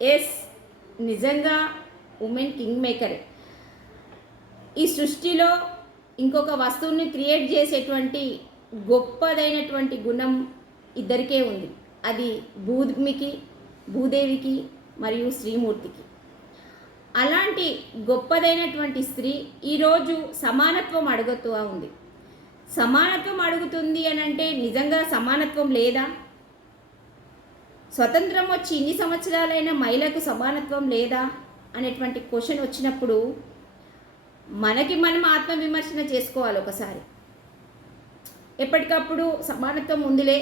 Yes నిజంగా women king మేకరే. ఈ సృష్టిలో ఇంకొక వస్తువుని క్రియేట్ చేసేటువంటి గొప్పదైనటువంటి గుణం ఇద్దరికే ఉంది. అది భూమికి భూదేవికి మరియు శ్రీమూర్తికి. అలాంటి గొప్పదైనటువంటి స్త్రీ ఈరోజు సమానత్వం అడుగుతూ ఉంది. సమానత్వం అడుగుతుంది అని అంటే నిజంగా సమానత్వం లేదా? స్వతంత్రం వచ్చి ఇన్ని సంవత్సరాలైన మహిళకు సమానత్వం లేదా? అనేటువంటి క్వశ్చన్ వచ్చినప్పుడు మనకి మనం ఆత్మవిమర్శన చేసుకోవాలి ఒకసారి. ఎప్పటికప్పుడు సమానత్వం ఉందిలే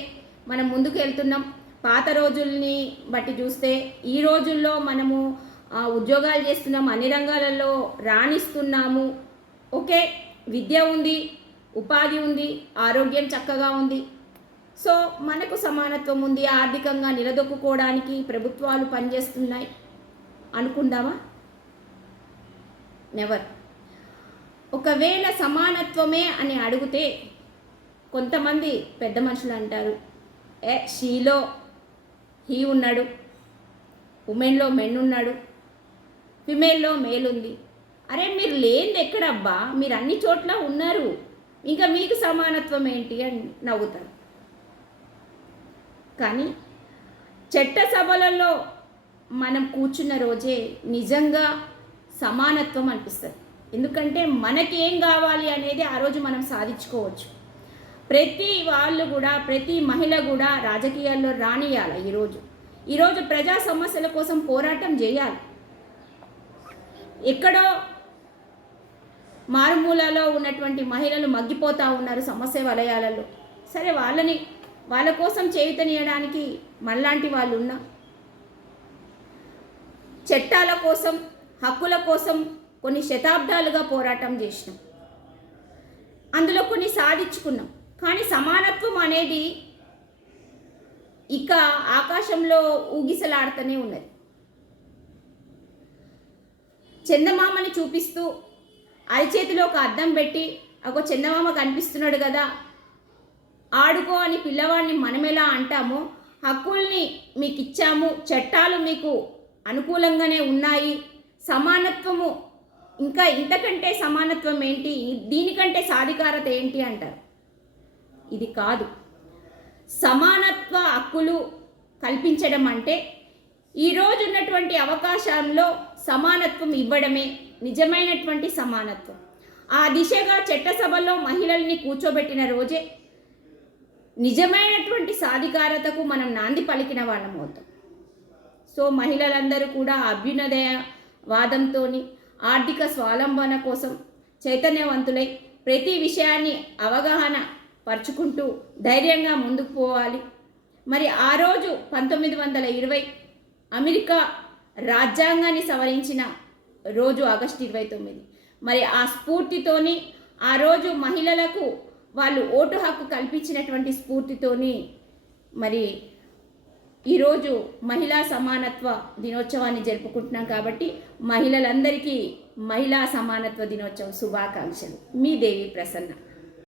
మనం ముందుకు వెళ్తున్నాం. పాత రోజుల్ని బట్టి చూస్తే ఈ రోజుల్లో మనము ఉద్యోగాలు చేస్తున్నాం అన్ని రంగాలలో రాణిస్తున్నాము. ఓకే విద్య ఉంది ఉపాధి ఉంది ఆరోగ్యం చక్కగా ఉంది. సో మనకు సమానత్వం ఉంది ఆర్థికంగా నిలదొక్కుకోవడానికి ప్రభుత్వాలు పనిచేస్తున్నాయి అనుకుందామా? నెవర్ ఒకవేళ సమానత్వమే అని అడిగితే కొంతమంది పెద్ద మనుషులు అంటారు ఏ షీలో హీ ఉన్నాడు ఉమెన్లో మెన్ ఉన్నాడు ఫిమేల్లో మేల్ ఉంది. అరే మీరు లేనిది ఎక్కడబ్బా? మీరు అన్ని చోట్ల ఉన్నారు. ఇంకా మీకు సమానత్వం ఏంటి అని నవ్వుతారు. కానీ చట్టసభలలో మనం కూర్చున్న రోజే నిజంగా సమానత్వం అనిపిస్తుంది. ఎందుకంటే మనకేం కావాలి అనేది ఆ రోజు మనం సాధించుకోవచ్చు. ప్రతి వాళ్ళు కూడా ప్రతి మహిళ కూడా రాజకీయాల్లో రానియాలి ఈరోజు ఈరోజు ప్రజా సమస్యల కోసం పోరాటం చేయాలి. ఎక్కడో మారుమూలలో ఉన్నటువంటి మహిళలు మగ్గిపోతూ ఉన్నారు సమస్య వలయాలలో. సరే వాళ్ళని వాళ్ళ కోసం చేయుతనియడానికి మనలాంటి వాళ్ళు ఉన్నా చట్టాల కోసం హక్కుల కోసం కొన్ని శతాబ్దాలుగా పోరాటం చేసినాం. అందులో కొన్ని సాధించుకున్నాం. కానీ సమానత్వం అనేది ఇక ఆకాశంలో ఊగిసలాడుతూనే ఉన్నది. చందమామని చూపిస్తూ అరిచేతిలో ఒక అద్దం పెట్టి ఒక చందమామ కనిపిస్తున్నాడు కదా ఆడుకో అని పిల్లవాడిని మనం ఎలా అంటామో? హక్కుల్ని మీకు ఇచ్చాము చట్టాలు మీకు అనుకూలంగానే ఉన్నాయి. సమానత్వము ఇంకా ఇంతకంటే సమానత్వం ఏంటి? దీనికంటే సాధికారత ఏంటి అంటారు. ఇది కాదు. సమానత్వ హక్కులు కల్పించడం అంటే ఈరోజు ఉన్నటువంటి అవకాశంలో సమానత్వం ఇవ్వడమే నిజమైనటువంటి సమానత్వం. ఆ దిశగా చట్టసభలో మహిళల్ని కూర్చోబెట్టిన రోజే నిజమైనటువంటి సాధికారతకు మనం నాంది పలికిన వాళ్ళం అవుతాం. సో మహిళలందరూ కూడా అభ్యునదయ వాదంతో ఆర్థిక స్వాలంబన కోసం చైతన్యవంతులై ప్రతి విషయాన్ని అవగాహన పరుచుకుంటూ ధైర్యంగా ముందుకు పోవాలి. మరి ఆ రోజు పంతొమ్మిది వందల ఇరవై అమెరికా రాజ్యాంగాన్ని సవరించిన రోజు ఆగస్టు ఇరవై తొమ్మిది. మరి ఆ స్ఫూర్తితోని ఆ రోజు మహిళలకు వాళ్ళు ఓటు హక్కు కల్పించినటువంటి స్ఫూర్తితోని మరి ఈరోజు మహిళా సమానత్వ దినోత్సవాన్ని జరుపుకుంటున్నాం కాబట్టి మహిళలందరికీ మహిళా సమానత్వ దినోత్సవం శుభాకాంక్షలు. మీ దేవి ప్రసన్న.